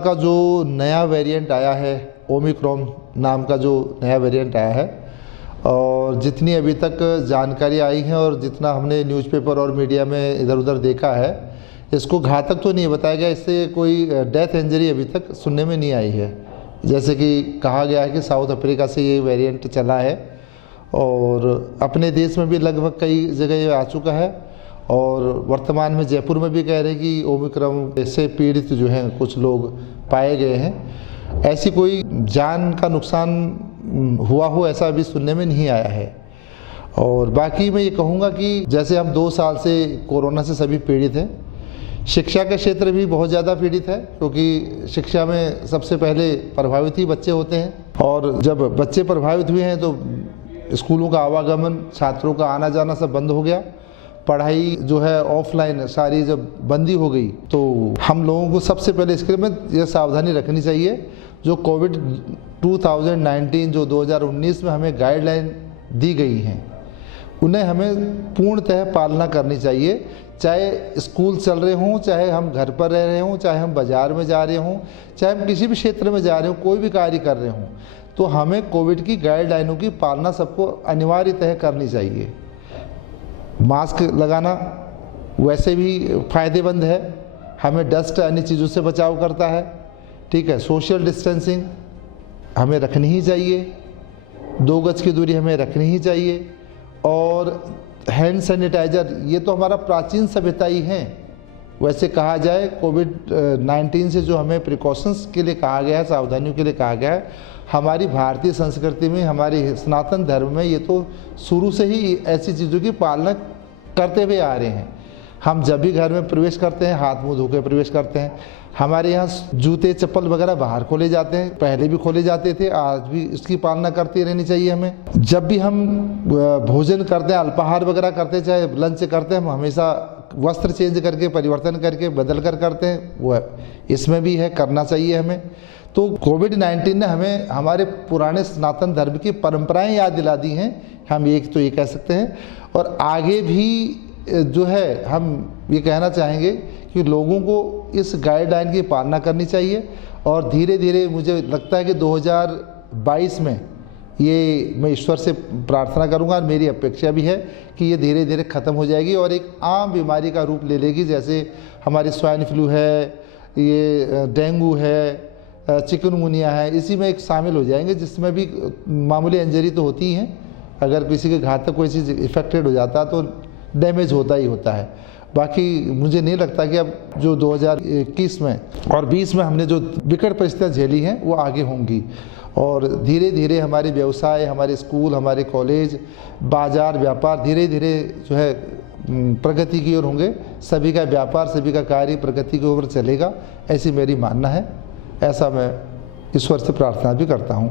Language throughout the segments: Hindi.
का जो नया वेरिएंट आया है, ओमिक्रॉन नाम का जो नया वेरिएंट आया है, और जितनी अभी तक जानकारी आई है और जितना हमने न्यूज़पेपर और मीडिया में इधर उधर देखा है, इसको घातक तो नहीं बताया गया, इससे कोई डेथ इंजरी अभी तक सुनने में नहीं आई है। जैसे कि कहा गया है कि साउथ अफ्रीका से ये वेरिएंट चला है और अपने देश में भी लगभग कई जगह ये आ चुका है, और वर्तमान में जयपुर में भी कह रहे हैं कि ओमिक्रॉन से पीड़ित जो हैं कुछ लोग पाए गए हैं। ऐसी कोई जान का नुकसान हुआ हो ऐसा अभी सुनने में नहीं आया है। और बाकी मैं ये कहूँगा कि जैसे हम 2 साल से कोरोना से सभी पीड़ित हैं, शिक्षा का क्षेत्र भी बहुत ज़्यादा पीड़ित है, क्योंकि शिक्षा में सबसे पहले प्रभावित ही बच्चे होते हैं, और जब बच्चे प्रभावित हुए हैं तो स्कूलों का आवागमन, छात्रों का आना जाना सब बंद हो गया। पढ़ाई जो है ऑफलाइन सारी जब बंदी हो गई तो हम लोगों को सबसे पहले इसके में यह सावधानी रखनी चाहिए, जो कोविड 2019 जो 2019 में हमें गाइडलाइन दी गई हैं उन्हें हमें पूर्णतः पालना करनी चाहिए। चाहे स्कूल चल रहे हों, चाहे हम घर पर रह रहे हों, चाहे हम बाज़ार में जा रहे हों, चाहे हम किसी भी क्षेत्र में जा रहे हों, कोई भी कार्य कर रहे हों, तो हमें कोविड की गाइडलाइनों की पालना सबको अनिवार्यतः करनी चाहिए। मास्क लगाना वैसे भी फ़ायदेमंद है, हमें डस्ट अन्य चीज़ों से बचाव करता है, ठीक है। सोशल डिस्टेंसिंग हमें रखनी ही चाहिए, 2 गज की दूरी हमें रखनी ही चाहिए, और हैंड सैनिटाइज़र ये तो हमारा प्राचीन सभ्यता ही है। वैसे कहा जाए कोविड 19 से जो हमें प्रिकॉशंस के लिए कहा गया है, सावधानियों के लिए कहा गया है, हमारी भारतीय संस्कृति में, हमारे सनातन धर्म में ये तो शुरू से ही ऐसी चीज़ों की पालना करते हुए आ रहे हैं। हम जब भी घर में प्रवेश करते हैं हाथ मुंह धो के प्रवेश करते हैं। हमारे यहाँ जूते चप्पल वगैरह बाहर खोले जाते हैं, पहले भी खोले जाते थे, आज भी इसकी पालना करती रहनी चाहिए हमें। जब भी हम भोजन करते हैं, अल्पाहार वगैरह करते हैं, चाहे लंच करते हैं, हम हमेशा वस्त्र चेंज करके, परिवर्तन करके, बदल कर करते हैं, वो इसमें भी है, करना चाहिए हमें। तो कोविड-19 ने हमें हमारे पुराने सनातन धर्म की परंपराएं याद दिला दी हैं, हम एक तो ये कह सकते हैं। और आगे भी जो है हम ये कहना चाहेंगे कि लोगों को इस गाइडलाइन की पालना करनी चाहिए, और धीरे धीरे मुझे लगता है कि 2022 में ये मैं ईश्वर से प्रार्थना करूंगा, और मेरी अपेक्षा भी है कि ये धीरे धीरे ख़त्म हो जाएगी और एक आम बीमारी का रूप ले लेगी। जैसे हमारी स्वाइन फ्लू है, ये डेंगू है, चिकनगुनिया है, इसी में एक शामिल हो जाएंगे, जिसमें भी मामूली इंजरी तो होती हैं। अगर किसी के घातक कोई चीज़ इफेक्टेड हो जाता है तो डैमेज होता ही होता है। बाकी मुझे नहीं लगता कि अब जो 2021 में और 20 में हमने जो विकट परिस्थितियाँ झेली हैं वो आगे होंगी, और धीरे धीरे हमारे व्यवसाय, हमारे स्कूल, हमारे कॉलेज, बाजार, व्यापार धीरे धीरे जो है प्रगति की ओर होंगे। सभी का व्यापार, सभी का कार्य प्रगति की ओर चलेगा, ऐसी मेरी मानना है। ऐसा मैं ईश्वर से प्रार्थना भी करता हूँ।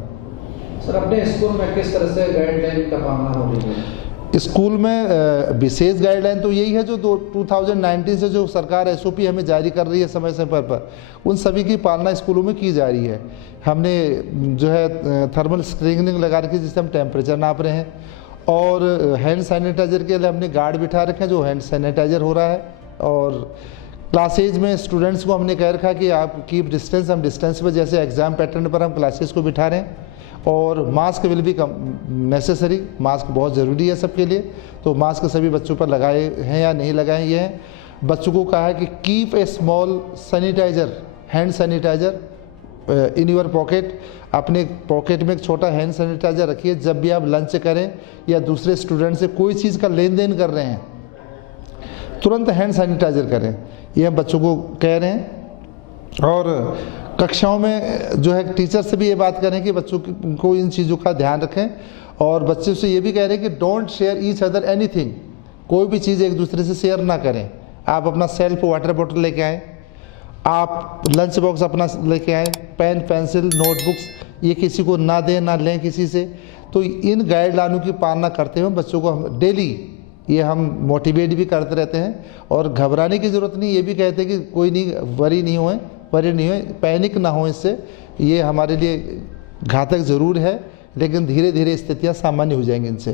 सर, अपने स्कूल में किस तरह से गाइडलाइन का पालना हो रही है? स्कूल में विशेष गाइडलाइन तो यही है जो 2019 से जो सरकार SOP हमें जारी कर रही है समय समय पर, उन सभी की पालना स्कूलों में की जा रही है। हमने जो है थर्मल स्क्रीनिंग लगा रखी है, जिससे हम टेम्परेचर नाप रहे हैं, और हैंड सैनिटाइज़र के लिए हमने गार्ड बिठा रखे हैं जो हैंड सैनिटाइज़र हो रहा है। और क्लासेज में स्टूडेंट्स को हमने कह रखा है कि आप कीप डिस्टेंस, हम डिस्टेंस पर जैसे एग्ज़ाम पैटर्न पर हम क्लासेस को बिठा रहे हैं। और mask will be necessary, mask बहुत ज़रूरी है सबके लिए, तो मास्क सभी बच्चों पर लगाए हैं या नहीं लगाए ये हैं। बच्चों को कहा है कि keep a small sanitiser, hand sanitiser in your pocket, अपने पॉकेट में एक छोटा हैंड सैनिटाइज़र रखिए। जब भी आप लंच करें या दूसरे स्टूडेंट से कोई चीज़ का लेन देन कर रहे हैं, तुरंत हैंड सैनिटाइज़र करें, ये हम बच्चों को कह रहे हैं। और कक्षाओं में जो है टीचर से भी ये बात करें कि बच्चों को इन चीज़ों का ध्यान रखें, और बच्चों से ये भी कह रहे हैं कि don't share each other anything, कोई भी चीज़ एक दूसरे से शेयर ना करें। आप अपना सेल्फ वाटर बॉटल लेके आएँ, आप लंच बॉक्स अपना लेके आएँ, पेन, पेंसिल, नोटबुक्स ये किसी को ना दें, ना लें किसी से। तो इन गाइडलाइनों की पालना करते हुए बच्चों को हम डेली ये हम मोटिवेट भी करते रहते हैं, और घबराने की ज़रूरत नहीं, ये भी कहते हैं कि कोई नहीं, वरी नहीं हुए, पैनिक ना हो इससे। ये हमारे लिए घातक ज़रूर है, लेकिन धीरे धीरे स्थितियाँ सामान्य हो जाएंगी इनसे।